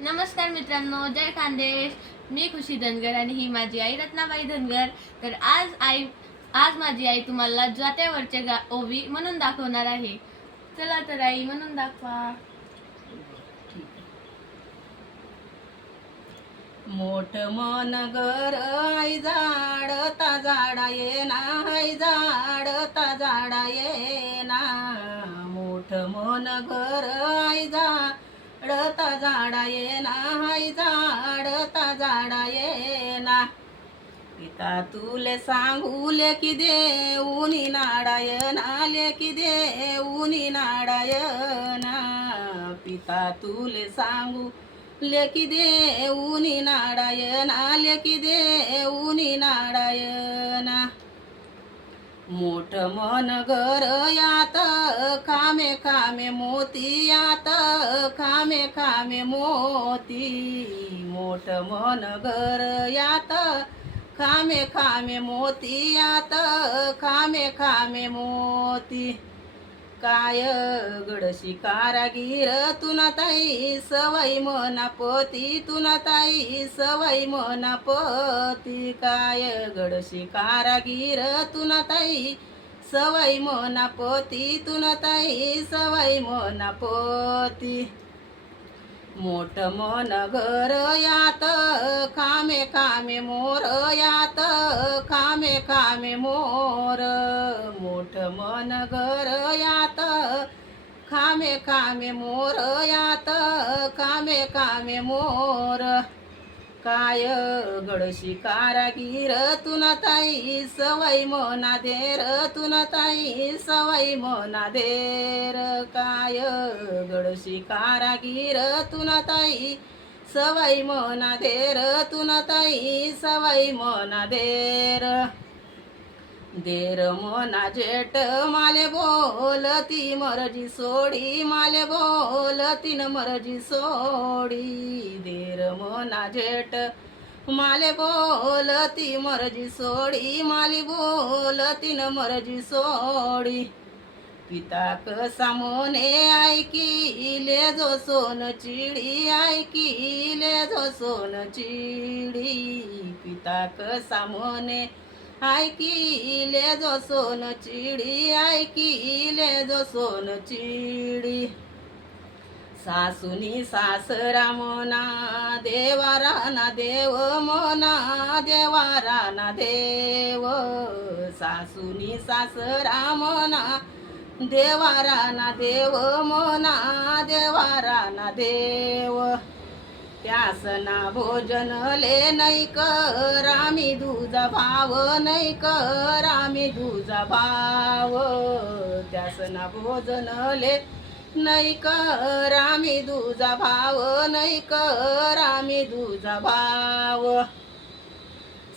नमस्कार मित्रांनो, जय खानदेश. मी खुशी धनगर आणि ही माझी आई रत्नाबाई धनगर. तर आज माझी आई तुम्हाला जात्यावरचे ओवी म्हणून दाखवणार आहे. चला तर आई म्हणून दाखवा. मोठ मन गर आई झाडता झाडा येना आई झाडता झाडा येना मोठ मन गर आई झाडता झाडा येना आई झाडता झाडा येना पिता तुले सांगू लेकी देऊनी नाडायना लेकी देऊनी नाडायना पिता तुले सांगू लेकी देऊनी नाडायना लेकी देऊनी नाडायना मोठ मन गर यात खामे खामे मोती यात खामे खामे मोती मोठ मन गर यात खामे खामे मोती यात खामे खामे मोती काय गडशी कारागीर तुना ताई सवय मनापती तुना ताई सवय मनापती काय गडशी कारागीर तुना ताई सवय मनापती तुना ताई सवय मनापती मोठ मन घर यात खामे खामे मोर यात खामे खामे मोर मोठ मन घर यात खामे खामे मोर यात खामे खामे मोर काय गडशी कारागीर तुना ताई सवय मना देर तुना ताई सवय मना देर काय गडशी कारागीर तुना ताई सवय मना देर तुना ताई सवय मना देर देर मना जेट माले बोलती मरजी सोडी माले बोलती न मरजी सोडी देर मना जेट माले बोलती मरजी सोडी माली बोलती न मरजी सोडी पिता कसा मोने ऐकिले जो सोन चिडी ऐकिले जो सोन चिडी पिता कसा मोने ऐकिले जो सोन चिडी ऐकिले जो सोन चिडी सासुनी सासरा मोना देवारा ना देव मोना देवारा ना देव सासुनी सासरा मोना देवारा ना देव मोना देवारा ना देव त्यासना भोजन ले नाही करामी दुजा भाव नाही करामी दुजा भाव त्यासना भोजन ले नाही करामी दुजा भाव नाही करामी दुजा भाव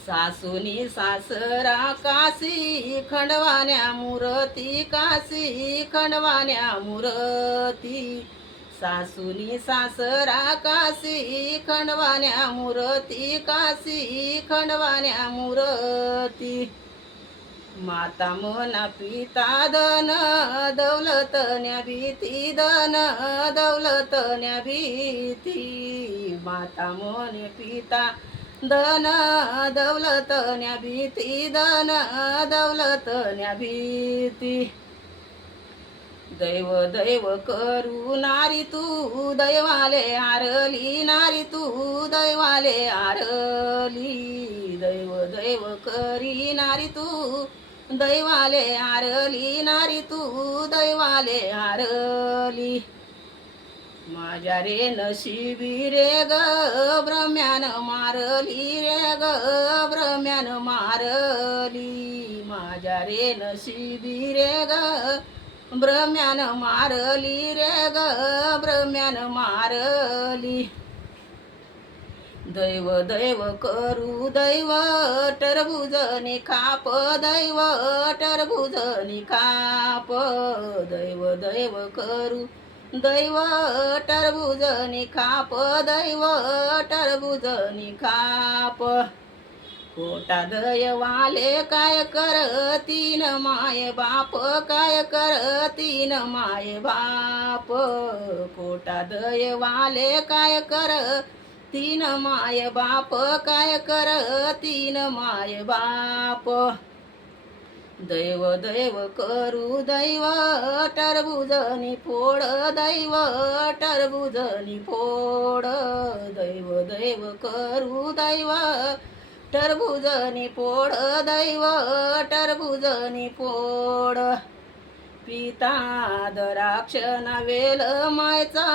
सासुनी सासरा काशी खंडवान्या मूर्ती काशी खंडवान्या मूर्ती सासुनी सासरा काशी खंडवान्या मूर्ती काशी खंडवान्या मूर्ती माता मना पिता धन दौलत न्या भीती धन दौलत न्या भीती माता मन पिता धन दौलत न्या भीती धन दौलत न्या भीती दैव दैव करू नारी तू दैवाले आरली नारी तू दैवाले आरली दैव दैव करी नारी तू दैवाले आरली नारी तू दैवाले आरली माझ्या रे नशिबी रे ग ब्रह्म्यान मारली रे ग ब्रह्म्यान मारली माझ्या रे नशिबी रे ग ब्रह्म्यान मारली रे ग ब्रह्म्यान मारली दैव दैव करू दैव टरबुजनी खाप दैव टरबुजनी खाप दैव दैव करू दैव टरबुजनी खाप दैव टरबुजनी खाप पोटा दयवाले काय करतीन माय बाप, काय करतीन माय बाप. पोटा दयवाले काय करतीन माय बाप, काय करतीन माय बाप. दैव दैव करू दैव टरबुजनी फोड, दैव टरबुजनी फोड. दैव दैव करू दैव टरबुजनी फोड, दैव टरबुजनी फोड. पिता द्राक्ष नवेल मायचा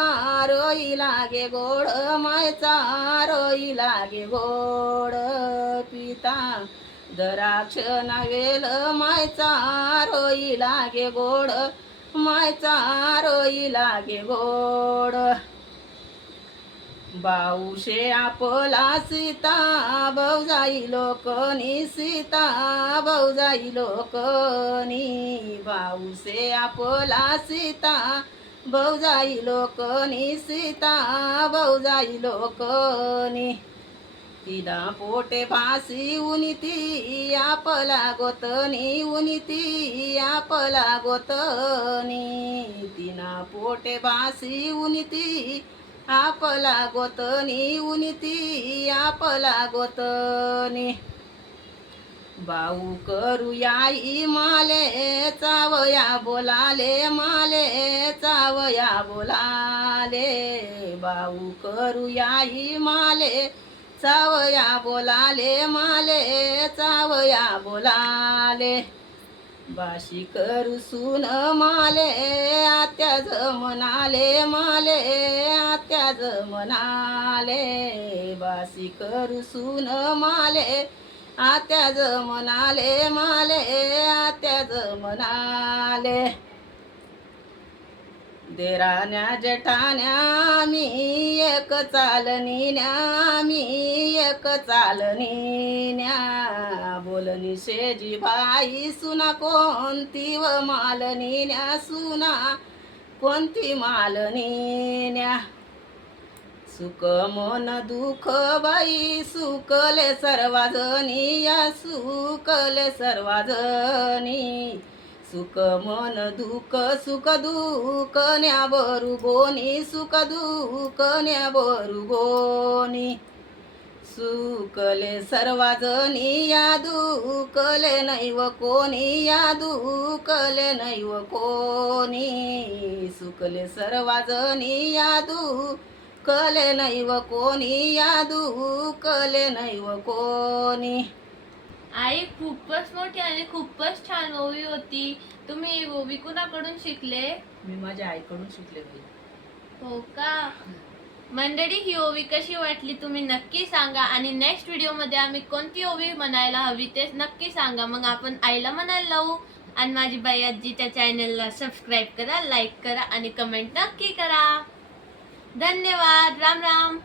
रोई लागे गोड, मायचा रोई लागे गोड. पिता द्राक्ष नवेल मायचा रोई लागे गोड, मायचा रोई लागे गोड. बाऊशे आपला सीता भाऊजाई लोकनी, सीता भाऊजाई लोकनी. बाऊशे आपला सीता भाऊजाई लोकनी, सीता भाऊजाई लोकनी. तिला पोटे भासी उनिती आपला गोतनी, उनिती आपला गोतनी. तिना पोटे भासी उनिती आपला गोतनी, उनिती आपला गोतनी. बाऊ करू याई माले चावया बोलाले, माले चावया बोलाले. बाऊ करू याई माले चावया बोलाले, माले चावया बोलाले. बाशी करू सून माले आत्याज म्हणाले, माले आत्याज म्हणाले. बाशी करू सून माले आत्याज म्हणाले, माले आत्याज म्हणाले. देराण्या जेठाण्या मी एक चालनीन्या, मी एक चालनीन्या. बोलनी शेजी बाई सुना कोणती व मालनीन्या, सुना कोणती मालनीन्या. सुख मन दुःख बाई सुकले सर्वजणी, या सुकले सर्वजणी. सुख मन दुःख सुख दुःख न्या बरु गोनी, सुख दुःख न्या बरु गोनी. सुकले सर्वजणी या दुःखले नैव कोणी, या दुःखले नैव कोणी. सुकले सर्वजणी या दुःखले नैव कोणी, या दुःखले नैव कोणी. आई खूपच मोठी आणि खूपच छान ओवी होती. तुम्ही ही ओवी कुणाकडून शिकले? मी माझ्या आईकडून शिकले बाई. हो का? मंडळी, ही ओवी कशी वाटली तुम्ही नक्की सांगा. आणि नेक्स्ट व्हिडिओ मध्ये आम्ही कोणती ओवी म्हणायला हवी ते नक्की सांगा. मग आपण आईला म्हणायला लावू. आणि माझी बाई आजीच्या चॅनलला सबस्क्राईब करा, लाईक करा आणि कमेंट नक्की करा. धन्यवाद. राम राम.